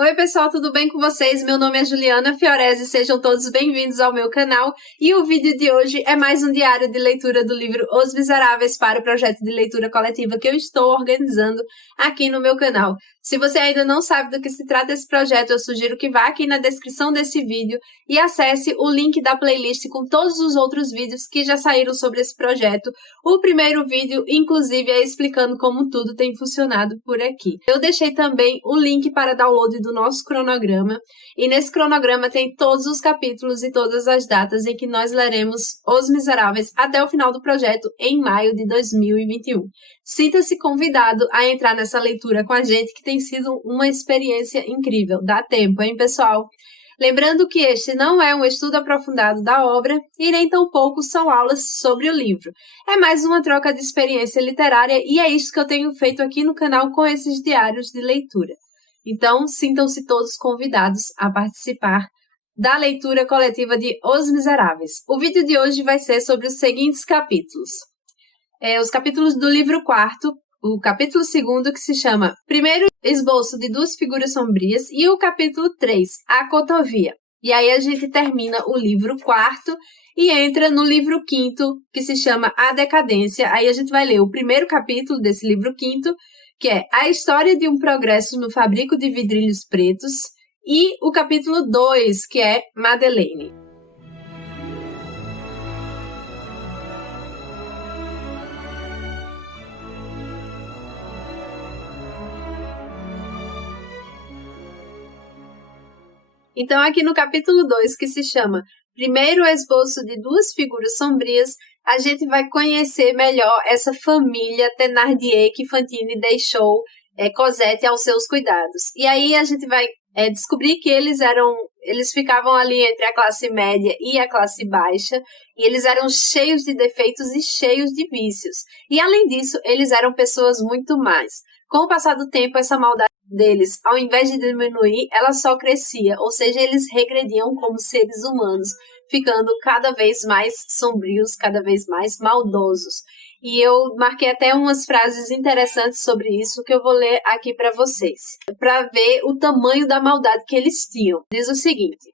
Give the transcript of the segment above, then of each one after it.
Oi pessoal, tudo bem com vocês? Meu nome é Juliana Fiorese, sejam todos bem-vindos ao meu canal e o vídeo de hoje é mais um diário de leitura do livro Os Miseráveis para o projeto de leitura coletiva que eu estou organizando aqui no meu canal. Se você ainda não sabe do que se trata esse projeto, eu sugiro que vá aqui na descrição desse vídeo e acesse o link da playlist com todos os outros vídeos que já saíram sobre esse projeto. O primeiro vídeo, inclusive, é explicando como tudo tem funcionado por aqui. Eu deixei também o link para download do nosso cronograma, e nesse cronograma tem todos os capítulos e todas as datas em que nós leremos Os Miseráveis até o final do projeto em maio de 2021. Sinta-se convidado a entrar nessa leitura com a gente, que tem sido uma experiência incrível. Dá tempo, hein, pessoal? Lembrando que este não é um estudo aprofundado da obra e nem tampouco são aulas sobre o livro. É mais uma troca de experiência literária e é isso que eu tenho feito aqui no canal com esses diários de leitura. Então, sintam-se todos convidados a participar da leitura coletiva de Os Miseráveis. O vídeo de hoje vai ser sobre os seguintes capítulos. Os capítulos do livro 4º, o capítulo 2º, que se chama Primeiro Esboço de Duas Figuras Sombrias, e o capítulo 3, A Cotovia. E aí a gente termina o livro 4º e entra no livro 5º, que se chama A Decadência. Aí a gente vai ler o primeiro capítulo desse livro 5º, que é A História de um Progresso no Fabrico de Vidrilhos Pretos, e o capítulo 2, que é Madeleine. Então, aqui no capítulo 2, que se chama Primeiro Esboço de Duas Figuras Sombrias, a gente vai conhecer melhor essa família Thénardier que Fantine deixou Cosette aos seus cuidados. E aí a gente vai descobrir que eles ficavam ali entre a classe média e a classe baixa, e eles eram cheios de defeitos e cheios de vícios. E além disso, eles eram pessoas muito más. Com o passar do tempo, essa maldade deles, ao invés de diminuir, ela só crescia, ou seja, eles regrediam como seres humanos, ficando cada vez mais sombrios, cada vez mais maldosos. E eu marquei até umas frases interessantes sobre isso que eu vou ler aqui para vocês, para ver o tamanho da maldade que eles tinham. Diz o seguinte: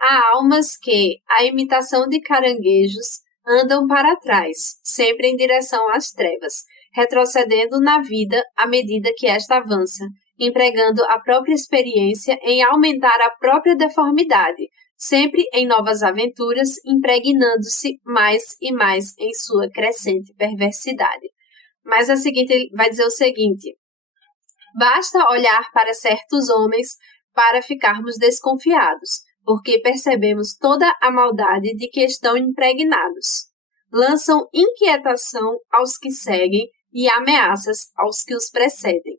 há almas que, à imitação de caranguejos, andam para trás, sempre em direção às trevas, retrocedendo na vida à medida que esta avança, empregando a própria experiência em aumentar a própria deformidade, sempre em novas aventuras, impregnando-se mais e mais em sua crescente perversidade. Mas a seguinte, ele vai dizer o seguinte: basta olhar para certos homens para ficarmos desconfiados, porque percebemos toda a maldade de que estão impregnados. Lançam inquietação aos que seguem e ameaças aos que os precedem.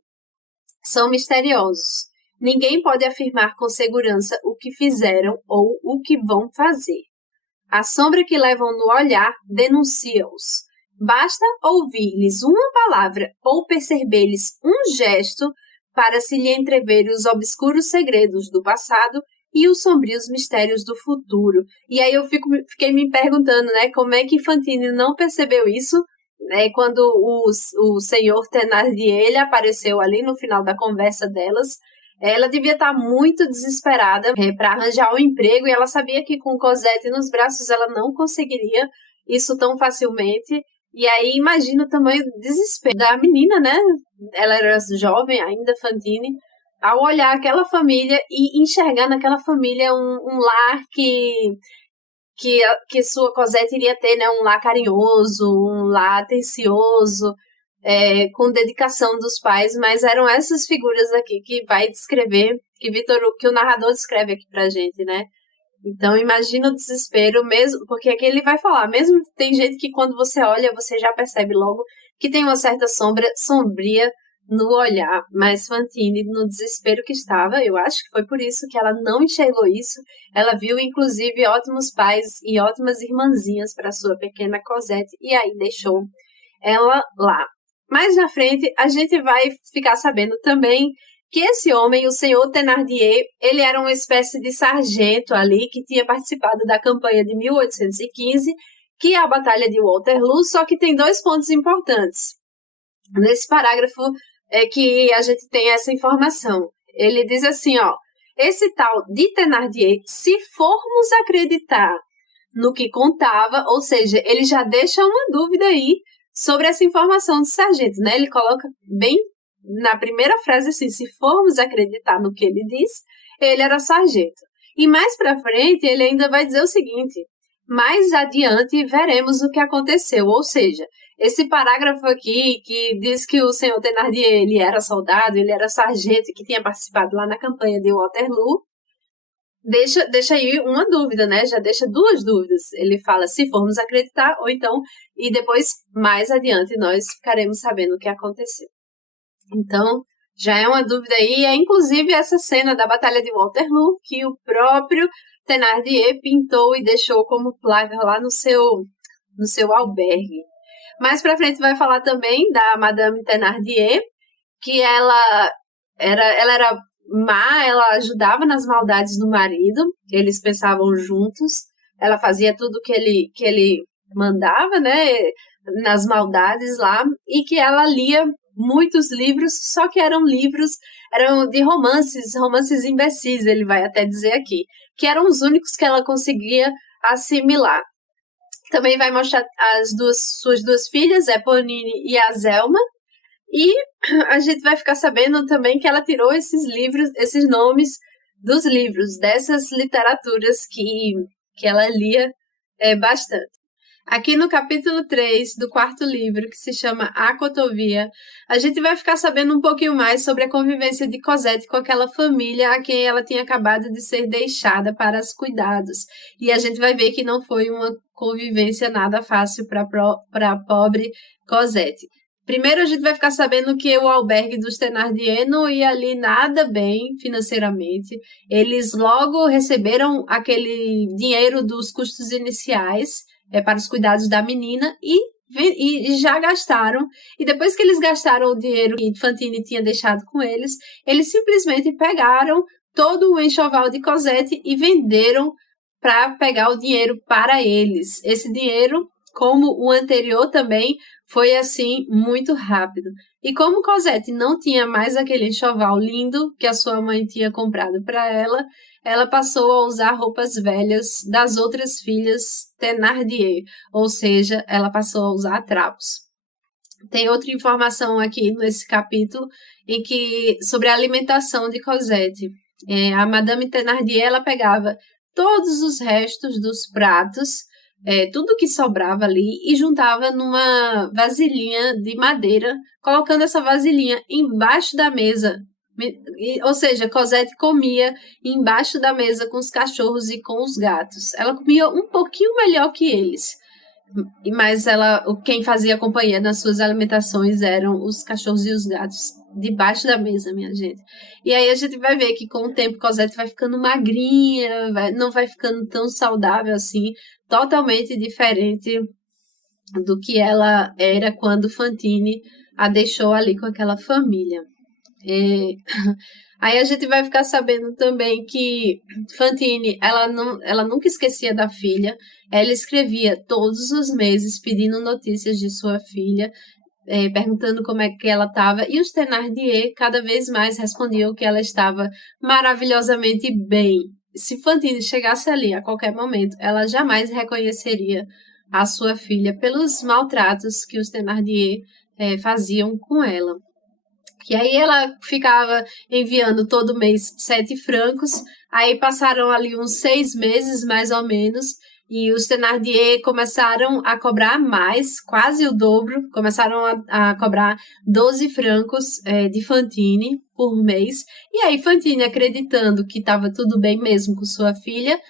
São misteriosos. Ninguém pode afirmar com segurança o que fizeram ou o que vão fazer. A sombra que levam no olhar denuncia-os. Basta ouvir-lhes uma palavra ou perceber-lhes um gesto para se lhe entrever os obscuros segredos do passado e os sombrios mistérios do futuro. E aí eu fiquei me perguntando, como é que Fantine não percebeu isso? Quando o senhor Thénardier ele apareceu ali no final da conversa delas, ela devia estar muito desesperada para arranjar um emprego, e ela sabia que com Cosette nos braços ela não conseguiria isso tão facilmente. E aí imagina o tamanho do desespero da menina, né? Ela era jovem ainda, Fantine, ao olhar aquela família e enxergar naquela família um lar que sua Cosette iria ter, um lar carinhoso, um lar atencioso, com dedicação dos pais, mas eram essas figuras aqui que vai descrever, que o narrador descreve aqui pra gente, né? Então imagina o desespero mesmo, porque aqui ele vai falar, mesmo tem gente que quando você olha, você já percebe logo que tem uma certa sombria no olhar, mas Fantine, no desespero que estava, eu acho que foi por isso que ela não enxergou isso. Ela viu, inclusive, ótimos pais e ótimas irmãzinhas para sua pequena Cosette, e aí deixou ela lá. Mais na frente, a gente vai ficar sabendo também que esse homem, o senhor Thénardier, ele era uma espécie de sargento ali, que tinha participado da campanha de 1815, que é a Batalha de Waterloo, só que tem 2 pontos importantes. Nesse parágrafo é que a gente tem essa informação. Ele diz assim, ó, esse tal de Thénardier, se formos acreditar no que contava, ou seja, ele já deixa uma dúvida aí sobre essa informação do sargento, né? Ele coloca bem na primeira frase assim, se formos acreditar no que ele diz, ele era sargento. E mais para frente, ele ainda vai dizer o seguinte, mais adiante veremos o que aconteceu, ou seja, esse parágrafo aqui que diz que o senhor Thénardier, ele era soldado, ele era sargento que tinha participado lá na campanha de Waterloo, deixa aí uma dúvida, né? Já deixa duas dúvidas. Ele fala se formos acreditar, ou então, e depois, mais adiante, nós ficaremos sabendo o que aconteceu. Então, já é uma dúvida aí, é inclusive essa cena da Batalha de Waterloo, que o próprio Thénardier pintou e deixou como placa lá no seu albergue. Mais pra frente vai falar também da Madame Thénardier, que ela era má, ela ajudava nas maldades do marido, eles pensavam juntos, ela fazia tudo que ele mandava, né, nas maldades lá, e que ela lia muitos livros, só que eram de romances imbecis, ele vai até dizer aqui, que eram os únicos que ela conseguia assimilar. Também vai mostrar suas duas filhas, Eponine e a Zelma, e a gente vai ficar sabendo também que ela tirou esses livros, esses nomes dos livros, dessas literaturas que ela lia bastante. Aqui no capítulo 3 do quarto livro, que se chama A Cotovia, a gente vai ficar sabendo um pouquinho mais sobre a convivência de Cosette com aquela família a quem ela tinha acabado de ser deixada para os cuidados. E a gente vai ver que não foi uma convivência nada fácil para a pobre Cosette. Primeiro a gente vai ficar sabendo que o albergue dos Thénardier não ia ali nada bem financeiramente. Eles logo receberam aquele dinheiro dos custos iniciais para os cuidados da menina e já gastaram. E depois que eles gastaram o dinheiro que Fantine tinha deixado com eles simplesmente pegaram todo o enxoval de Cosette e venderam para pegar o dinheiro para eles. Esse dinheiro, como o anterior também, foi assim muito rápido. E como Cosette não tinha mais aquele enxoval lindo que a sua mãe tinha comprado para ela passou a usar roupas velhas das outras filhas Thénardier, ou seja, ela passou a usar trapos. Tem outra informação aqui nesse capítulo sobre a alimentação de Cosette. A Madame Thénardier, ela pegava todos os restos dos pratos, tudo que sobrava ali, e juntava numa vasilhinha de madeira, colocando essa vasilhinha embaixo da mesa. Ou seja, Cosette comia embaixo da mesa com os cachorros e com os gatos. Ela comia um pouquinho melhor que eles, mas quem fazia companhia nas suas alimentações eram os cachorros e os gatos debaixo da mesa, minha gente. E aí a gente vai ver que com o tempo Cosette vai ficando magrinha, não vai ficando tão saudável assim, totalmente diferente do que ela era quando Fantine a deixou ali com aquela família. Aí a gente vai ficar sabendo também que Fantine, ela nunca esquecia da filha, ela escrevia todos os meses pedindo notícias de sua filha, perguntando como é que ela estava, e os Thénardier cada vez mais respondiam que ela estava maravilhosamente bem. Se Fantine chegasse ali a qualquer momento, ela jamais reconheceria a sua filha pelos maltratos que os Thénardier faziam com ela. E aí ela ficava enviando todo mês 7 francos, aí passaram ali uns 6 meses mais ou menos, e os Thénardier começaram a cobrar mais, quase o dobro, começaram a cobrar 12 francos de Fantine por mês. E aí Fantine, acreditando que estava tudo bem mesmo com sua filha,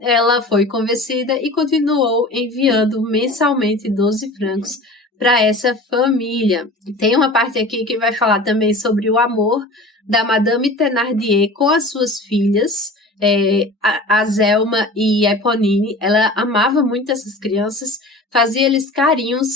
ela foi convencida e continuou enviando mensalmente 12 francos para essa família. Tem uma parte aqui que vai falar também sobre o amor da Madame Thénardier com as suas filhas, a Zelma e Eponine. Ela amava muito essas crianças, fazia eles carinhos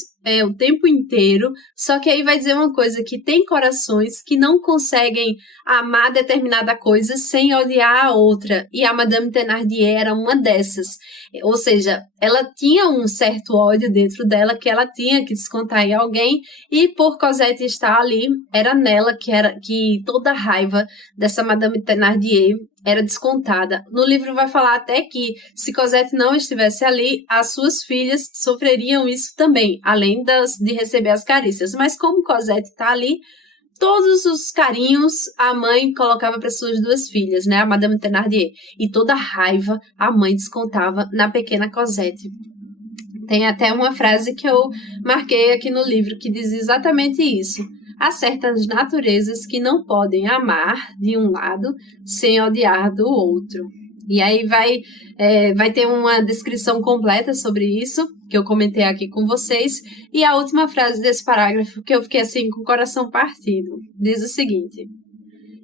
o tempo inteiro, só que aí vai dizer uma coisa, que tem corações que não conseguem amar determinada coisa sem odiar a outra, e a Madame Thénardier era uma dessas, ou seja, ela tinha um certo ódio dentro dela que ela tinha que descontar em alguém, e por Cosette estar ali, era nela que toda a raiva dessa Madame Thénardier era descontada. No livro vai falar até que se Cosette não estivesse ali, as suas filhas sofreriam isso também, além de receber as carícias. Mas como Cosette está ali, todos os carinhos a mãe colocava para suas duas filhas, né, a Madame Thénardier. E toda a raiva a mãe descontava na pequena Cosette. Tem até uma frase que eu marquei aqui no livro que diz exatamente isso. Há certas naturezas que não podem amar de um lado sem odiar do outro. E aí vai ter uma descrição completa sobre isso, que eu comentei aqui com vocês. E a última frase desse parágrafo, que eu fiquei assim com o coração partido, diz o seguinte: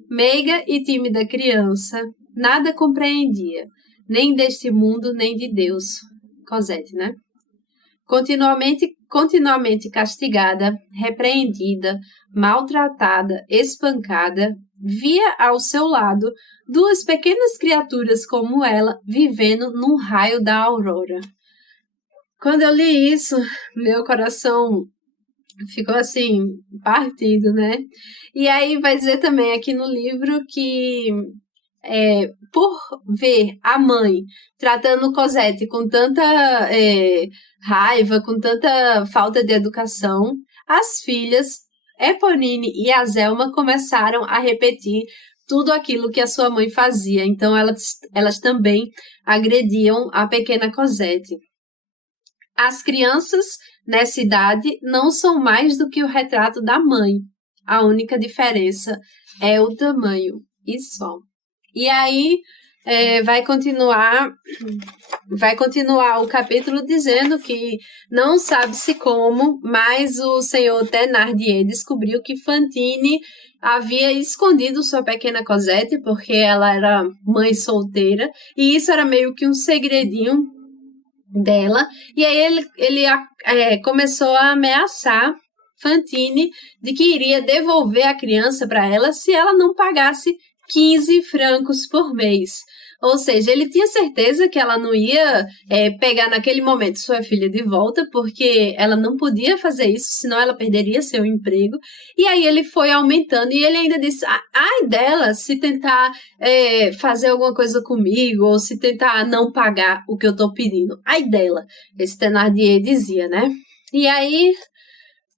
meiga e tímida criança, nada compreendia, nem deste mundo, nem de Deus. Cosette, né? Continuamente castigada, repreendida, maltratada, espancada, via ao seu lado duas pequenas criaturas como ela vivendo num raio da aurora. Quando eu li isso, meu coração ficou assim, partido, né? E aí vai dizer também aqui no livro que por ver a mãe tratando Cosette com tanta raiva, com tanta falta de educação, as filhas, Eponine e Azelma, começaram a repetir tudo aquilo que a sua mãe fazia. Então, elas também agrediam a pequena Cosette. As crianças nessa idade não são mais do que o retrato da mãe. A única diferença é o tamanho e só. E aí vai continuar o capítulo dizendo que não sabe-se como, mas o senhor Thénardier descobriu que Fantine havia escondido sua pequena Cosette porque ela era mãe solteira, e isso era meio que um segredinho dela. E aí ele começou a ameaçar Fantine de que iria devolver a criança para ela se ela não pagasse 15 francos por mês. Ou seja, ele tinha certeza que ela não ia pegar naquele momento sua filha de volta, porque ela não podia fazer isso, senão ela perderia seu emprego. E aí ele foi aumentando, e ele ainda disse, ai dela se tentar fazer alguma coisa comigo, ou se tentar não pagar o que eu tô pedindo. Ai dela, esse Thénardier dizia, né? E aí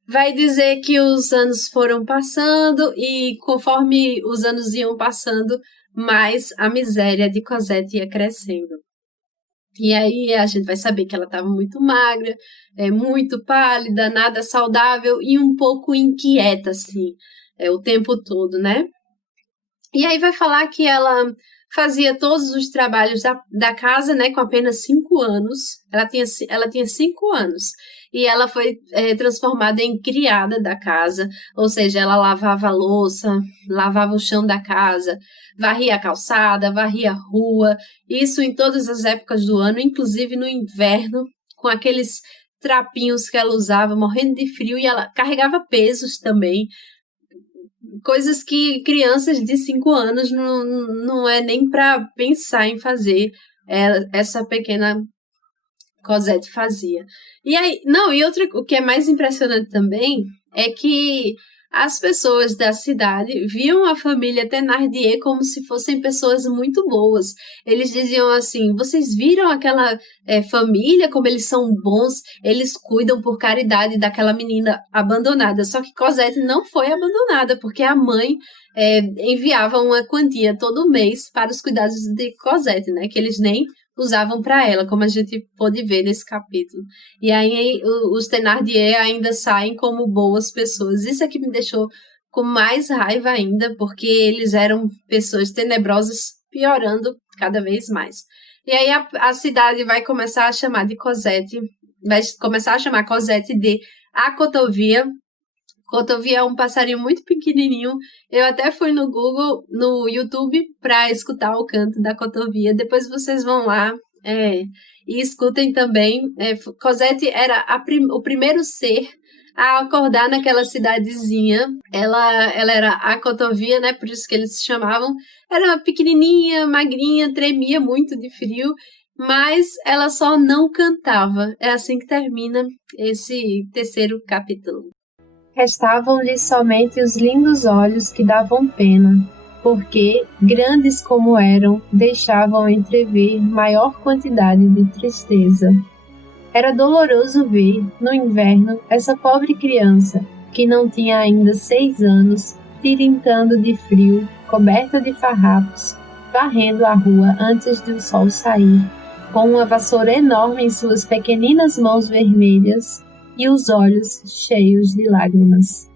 vai dizer que os anos foram passando, e conforme os anos iam passando, mais a miséria de Cosette ia crescendo. E aí a gente vai saber que ela estava muito magra, muito pálida, nada saudável e um pouco inquieta, assim, o tempo todo, né? E aí vai falar que ela fazia todos os trabalhos da casa, né, com apenas 5 anos. Ela tinha 5 anos. E ela foi transformada em criada da casa, ou seja, ela lavava a louça, lavava o chão da casa, varria a calçada, varria a rua, isso em todas as épocas do ano, inclusive no inverno, com aqueles trapinhos que ela usava, morrendo de frio, e ela carregava pesos também, coisas que crianças de 5 anos não é nem para pensar em fazer. Essa pequena Cosette fazia. E aí, o que é mais impressionante também é que as pessoas da cidade viam a família Thénardier como se fossem pessoas muito boas. Eles diziam assim, vocês viram aquela família, como eles são bons, eles cuidam por caridade daquela menina abandonada. Só que Cosette não foi abandonada, porque a mãe enviava uma quantia todo mês para os cuidados de Cosette, né? Que eles nem usavam para ela, como a gente pôde ver nesse capítulo. E aí os Thénardier ainda saem como boas pessoas. Isso aqui me deixou com mais raiva ainda, porque eles eram pessoas tenebrosas, piorando cada vez mais. E aí a cidade vai começar a chamar de Cosette, vai começar a chamar Cosette de a Cotovia. Cotovia é um passarinho muito pequenininho. Eu até fui no Google, no YouTube, para escutar o canto da cotovia. Depois vocês vão lá E escutem também, Cosette era o primeiro ser a acordar naquela cidadezinha. Ela era a cotovia, né? Por isso que eles se chamavam. Era pequenininha, magrinha, tremia muito de frio, mas ela só não cantava. É assim que termina esse terceiro capítulo. Restavam-lhe somente os lindos olhos que davam pena, porque, grandes como eram, deixavam entrever maior quantidade de tristeza. Era doloroso ver, no inverno, essa pobre criança, que não tinha ainda 6 anos, tirintando de frio, coberta de farrapos, varrendo a rua antes do sol sair, com uma vassoura enorme em suas pequeninas mãos vermelhas e os olhos cheios de lágrimas.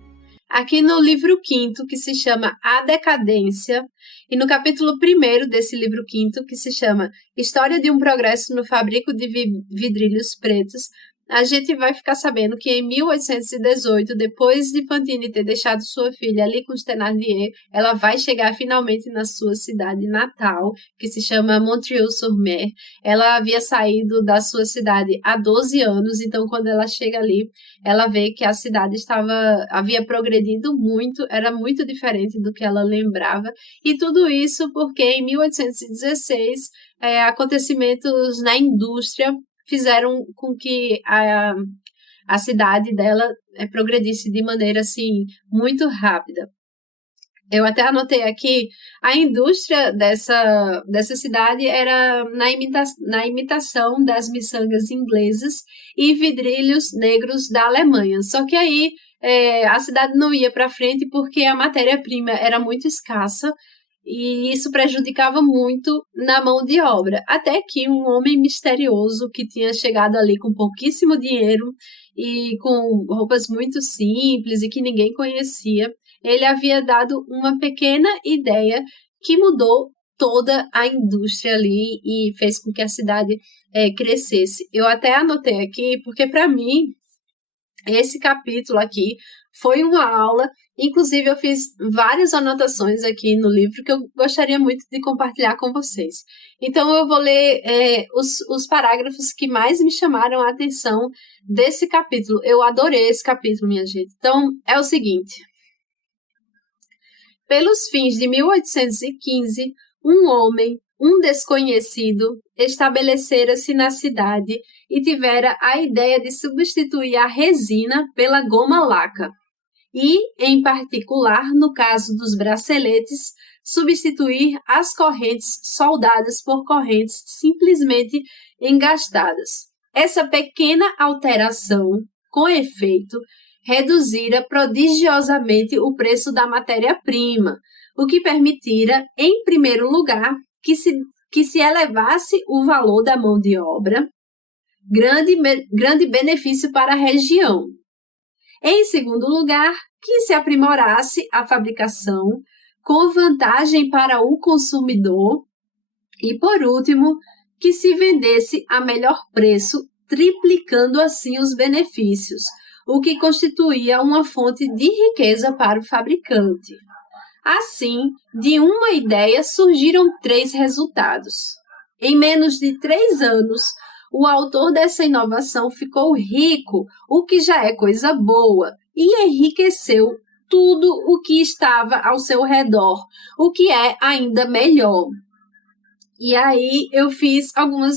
Aqui no livro 5º, que se chama A Decadência, e no capítulo 1º desse livro 5º, que se chama História de um Progresso no Fabrico de Vidrilhos Pretos, a gente vai ficar sabendo que em 1818, depois de Fantine ter deixado sua filha ali com os Thénardier, ela vai chegar finalmente na sua cidade natal, que se chama Montreuil-sur-Mer. Ela havia saído da sua cidade há 12 anos, então quando ela chega ali, ela vê que a cidade havia progredido muito, era muito diferente do que ela lembrava, e tudo isso porque em 1816, acontecimentos na indústria fizeram com que a cidade dela progredisse de maneira assim muito rápida. Eu até anotei aqui, a indústria dessa cidade era na imitação das miçangas inglesas e vidrilhos negros da Alemanha. Só que aí a cidade não ia para frente porque a matéria-prima era muito escassa, e isso prejudicava muito na mão de obra. Até que um homem misterioso que tinha chegado ali com pouquíssimo dinheiro e com roupas muito simples e que ninguém conhecia, ele havia dado uma pequena ideia que mudou toda a indústria ali e fez com que a cidade crescesse. Eu até anotei aqui, porque para mim, esse capítulo aqui foi uma aula. Inclusive, eu fiz várias anotações aqui no livro que eu gostaria muito de compartilhar com vocês. Então, eu vou ler os parágrafos que mais me chamaram a atenção desse capítulo. Eu adorei esse capítulo, minha gente. Então, é o seguinte. Pelos fins de 1815, um homem, um desconhecido, estabelecera-se na cidade e tivera a ideia de substituir a resina pela goma laca. E, em particular, no caso dos braceletes, substituir as correntes soldadas por correntes simplesmente engastadas. Essa pequena alteração, com efeito, reduzira prodigiosamente o preço da matéria-prima, o que permitira, em primeiro lugar, que se elevasse o valor da mão de obra, grande benefício para a região. Em segundo lugar, que se aprimorasse a fabricação, com vantagem para o consumidor. E, por último, que se vendesse a melhor preço, triplicando assim os benefícios, o que constituía uma fonte de riqueza para o fabricante. Assim, de uma ideia surgiram 3 resultados. Em menos de 3 anos, o autor dessa inovação ficou rico, o que já é coisa boa, e enriqueceu tudo o que estava ao seu redor, o que é ainda melhor. E aí eu fiz algumas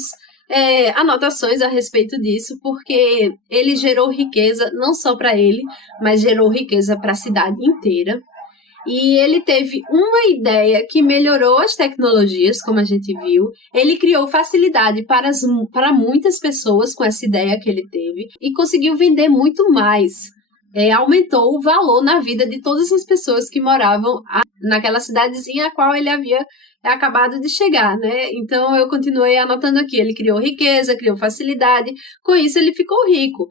anotações a respeito disso, porque ele gerou riqueza não só para ele, mas gerou riqueza para a cidade inteira. E ele teve uma ideia que melhorou as tecnologias, como a gente viu. Ele criou facilidade para muitas pessoas com essa ideia que ele teve e conseguiu vender muito mais. Aumentou o valor na vida de todas as pessoas que moravam naquela cidadezinha a qual ele havia acabado de chegar, né? Então eu continuei anotando aqui. Ele criou riqueza, criou facilidade. Com isso ele ficou rico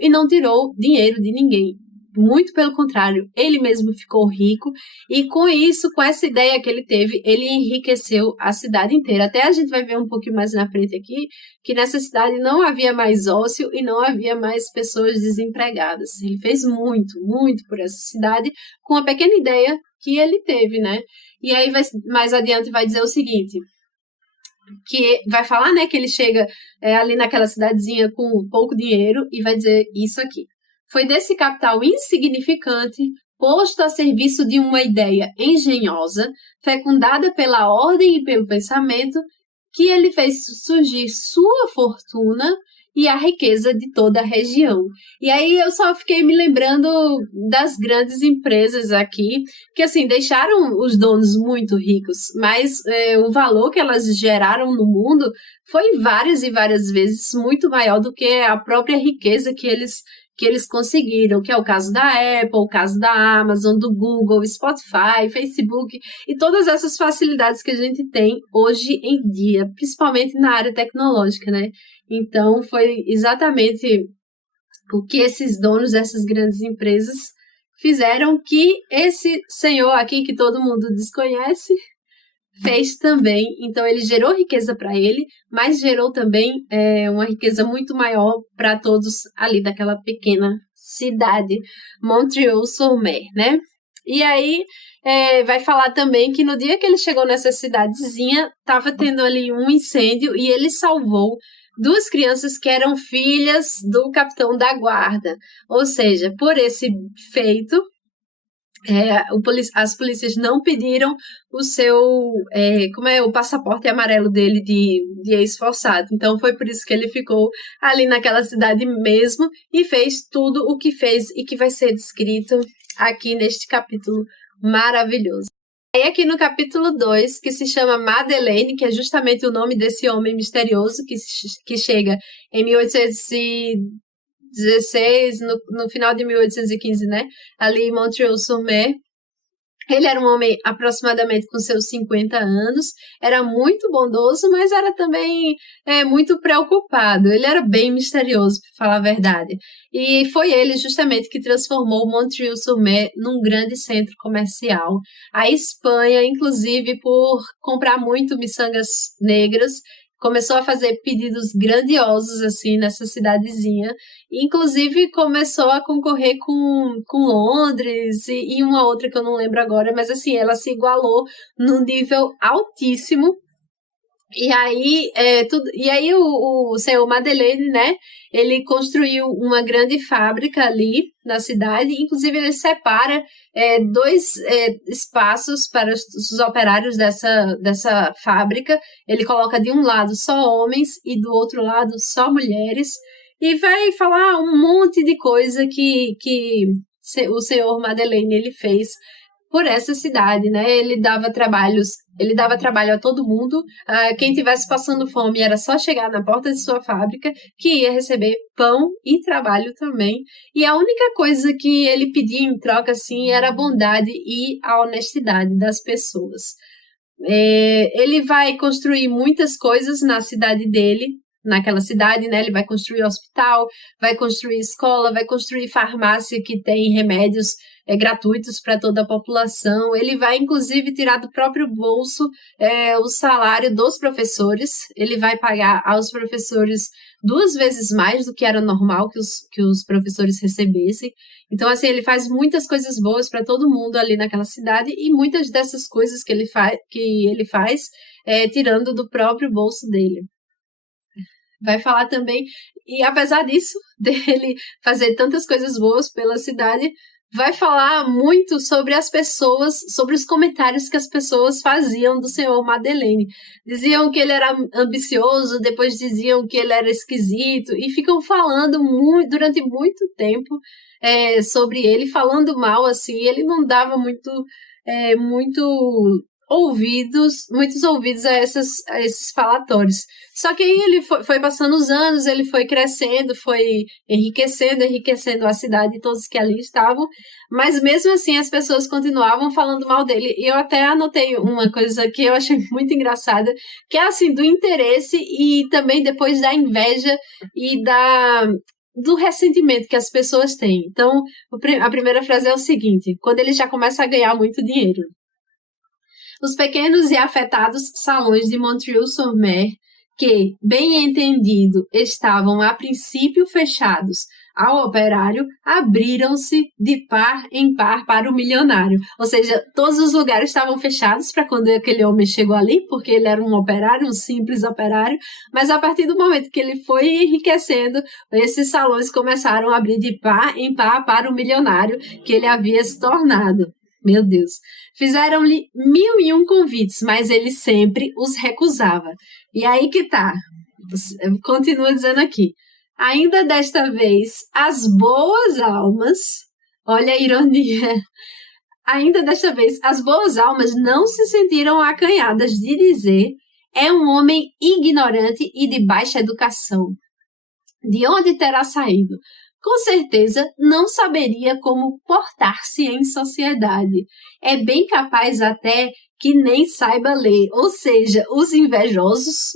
e não tirou dinheiro de ninguém. Muito pelo contrário, ele mesmo ficou rico e com isso, com essa ideia que ele teve, ele enriqueceu a cidade inteira. Até a gente vai ver um pouquinho mais na frente aqui, que nessa cidade não havia mais ócio e não havia mais pessoas desempregadas. Ele fez muito, muito por essa cidade com a pequena ideia que ele teve, né? E aí mais adiante vai dizer o seguinte: que vai falar, né, que ele chega ali naquela cidadezinha com pouco dinheiro e vai dizer isso aqui. Foi desse capital insignificante, posto a serviço de uma ideia engenhosa, fecundada pela ordem e pelo pensamento, que ele fez surgir sua fortuna e a riqueza de toda a região. E aí eu só fiquei me lembrando das grandes empresas aqui, que assim, deixaram os donos muito ricos, mas o valor que elas geraram no mundo foi várias e várias vezes muito maior do que a própria riqueza que eles conseguiram, que é o caso da Apple, o caso da Amazon, do Google, Spotify, Facebook e todas essas facilidades que a gente tem hoje em dia, principalmente na área tecnológica, né? Então, foi exatamente o que esses donos dessas grandes empresas fizeram que esse senhor aqui, que todo mundo desconhece, fez também. Então, ele gerou riqueza para ele, mas gerou também uma riqueza muito maior para todos ali daquela pequena cidade, Montreal-sur-Mer, né? E aí, vai falar também que no dia que ele chegou nessa cidadezinha, estava tendo ali um incêndio e ele salvou duas crianças que eram filhas do capitão da guarda. Ou seja, por esse feito, as polícias não pediram o seu, o passaporte amarelo dele de ex-forçado. Então foi por isso que ele ficou ali naquela cidade mesmo e fez tudo o que fez e que vai ser descrito aqui neste capítulo maravilhoso. E aqui no capítulo 2, que se chama Madeleine, que é justamente o nome desse homem misterioso que chega em 1816, no final de 1815, né? Ali em Montreal-sur-Mer. Ele era um homem aproximadamente com seus 50 anos, era muito bondoso, mas era também muito preocupado. Ele era bem misterioso, para falar a verdade. E foi ele justamente que transformou Montreal-sur-Mer num grande centro comercial. A Espanha, inclusive, por comprar muito miçangas negras, começou a fazer pedidos grandiosos assim nessa cidadezinha. Inclusive começou a concorrer com Londres e uma outra que eu não lembro agora, mas assim, ela se igualou num nível altíssimo. E aí, o senhor Madeleine, né, ele construiu uma grande fábrica ali na cidade, inclusive ele separa dois espaços para os operários dessa fábrica, ele coloca de um lado só homens e do outro lado só mulheres, e vai falar um monte de coisa que o senhor Madeleine ele fez por essa cidade, né? Ele dava trabalho a todo mundo. Quem tivesse passando fome era só chegar na porta de sua fábrica, que ia receber pão e trabalho também. E a única coisa que ele pedia em troca, assim, era a bondade e a honestidade das pessoas. Ele vai construir muitas coisas na cidade dele, naquela cidade, né? Ele vai construir hospital, vai construir escola, vai construir farmácia que tem remédios gratuitos para toda a população. Ele vai, inclusive, tirar do próprio bolso o salário dos professores. Ele vai pagar aos professores 2 vezes mais do que era normal que os professores recebessem. Então, assim, ele faz muitas coisas boas para todo mundo ali naquela cidade e muitas dessas coisas que ele faz tirando do próprio bolso dele. Vai falar também, e apesar disso, dele fazer tantas coisas boas pela cidade, vai falar muito sobre as pessoas, sobre os comentários que as pessoas faziam do senhor Madeleine. Diziam que ele era ambicioso, depois diziam que ele era esquisito, e ficam falando durante muito tempo sobre ele, falando mal, assim, ele não dava muitos ouvidos a esses falatórios. Só que aí ele foi passando os anos, ele foi crescendo, foi enriquecendo a cidade e todos que ali estavam, mas mesmo assim as pessoas continuavam falando mal dele. E eu até anotei uma coisa que eu achei muito engraçada, que é assim, do interesse e também depois da inveja e do ressentimento que as pessoas têm. Então, a primeira frase é o seguinte: quando ele já começa a ganhar muito dinheiro. Os pequenos e afetados salões de Montreal-sur-Mer, que, bem entendido, estavam a princípio fechados ao operário abriram-se de par em par para o milionário. Ou seja, todos os lugares estavam fechados para quando aquele homem chegou ali, porque ele era um operário, um simples operário, mas a partir do momento que ele foi enriquecendo, esses salões começaram a abrir de par em par para o milionário que ele havia se tornado. Meu Deus. Fizeram-lhe 1001 convites, mas ele sempre os recusava. E aí que tá. Continua dizendo aqui. Ainda desta vez, as boas almas, olha a ironia, ainda desta vez, as boas almas não se sentiram acanhadas de dizer: é um homem ignorante e de baixa educação. De onde terá saído? Com certeza não saberia como portar-se em sociedade. É bem capaz até que nem saiba ler, ou seja, os invejosos,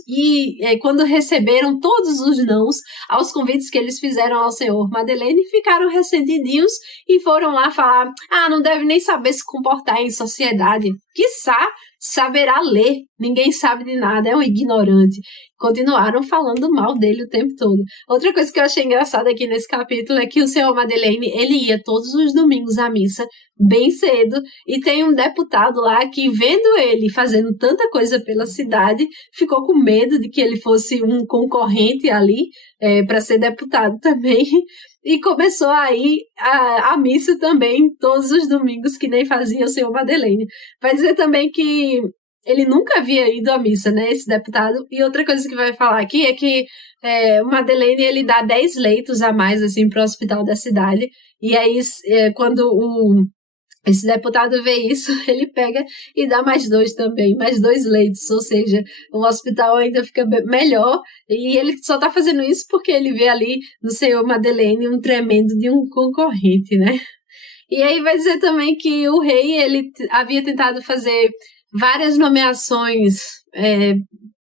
quando receberam todos os nãos aos convites que eles fizeram ao senhor Madeleine, ficaram ressentidinhos e foram lá falar: não deve nem saber se comportar em sociedade, quiçá saberá ler, ninguém sabe de nada, é um ignorante. Continuaram falando mal dele o tempo todo. Outra coisa que eu achei engraçada aqui nesse capítulo é que o senhor Madeleine, ele ia todos os domingos à missa, bem cedo, e tem um deputado lá que, vendo ele fazendo tanta coisa pela cidade, ficou com medo de que ele fosse um concorrente ali para ser deputado também, e começou a ir à missa também todos os domingos, que nem fazia o senhor Madeleine. Vai dizer também que ele nunca havia ido à missa, né, esse deputado. E outra coisa que vai falar aqui é que o Madeleine, ele dá 10 leitos a mais, assim, para o hospital da cidade. E aí, quando esse deputado vê isso, ele pega e dá mais 2 também, mais 2 leitos, ou seja, o hospital ainda fica melhor, e ele só está fazendo isso porque ele vê ali no senhor Madeleine um tremendo de um concorrente, né? E aí vai dizer também que o rei, ele havia tentado fazer várias nomeações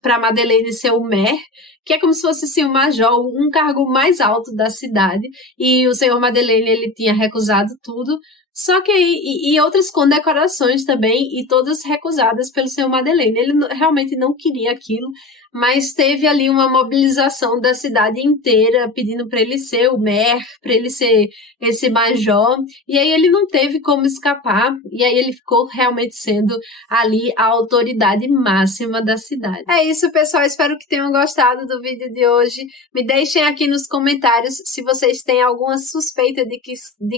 para Madeleine ser o maire, que é como se fosse assim, o major, um cargo mais alto da cidade, e o senhor Madeleine, ele tinha recusado tudo, só que e outras condecorações também, e todas recusadas pelo senhor Madeleine. Ele realmente não queria aquilo, mas teve ali uma mobilização da cidade inteira pedindo para ele ser o maire, para ele ser esse major, e aí ele não teve como escapar, e aí ele ficou realmente sendo ali a autoridade máxima da cidade. É isso, pessoal, espero que tenham gostado do vídeo de hoje. Me deixem aqui nos comentários se vocês têm alguma suspeita de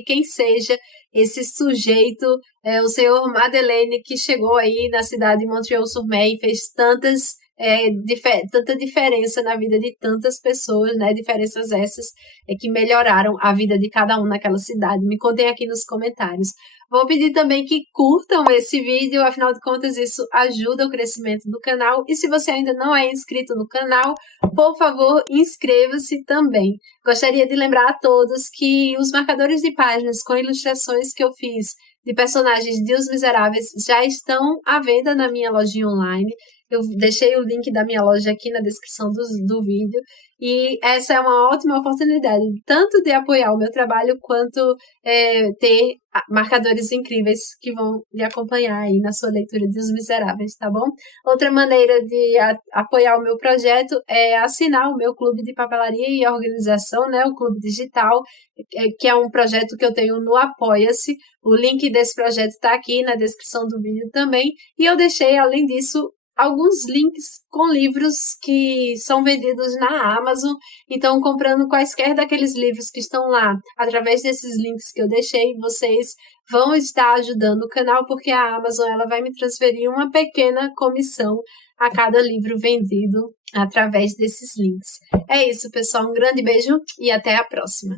quem seja esse sujeito, o senhor Madeleine, que chegou aí na cidade de Montreal-sur-Mer e fez tanta diferença na vida de tantas pessoas, né? Diferenças essas que melhoraram a vida de cada um naquela cidade. Me contem aqui nos comentários. Vou pedir também que curtam esse vídeo, afinal de contas isso ajuda o crescimento do canal. E se você ainda não é inscrito no canal, por favor, inscreva-se também. Gostaria de lembrar a todos que os marcadores de páginas com ilustrações que eu fiz de personagens de Os Miseráveis já estão à venda na minha lojinha online. Eu deixei o link da minha loja aqui na descrição do vídeo. E essa é uma ótima oportunidade, tanto de apoiar o meu trabalho, quanto ter marcadores incríveis que vão lhe acompanhar aí na sua leitura de Os Miseráveis, tá bom? Outra maneira de apoiar o meu projeto é assinar o meu clube de papelaria e organização, né? O Clube Digital, que é um projeto que eu tenho no Apoia-se. O link desse projeto está aqui na descrição do vídeo também. E eu deixei, além disso, alguns links com livros que são vendidos na Amazon. Então, comprando quaisquer daqueles livros que estão lá, através desses links que eu deixei, vocês vão estar ajudando o canal, porque a Amazon ela vai me transferir uma pequena comissão a cada livro vendido através desses links. É isso, pessoal. Um grande beijo e até a próxima.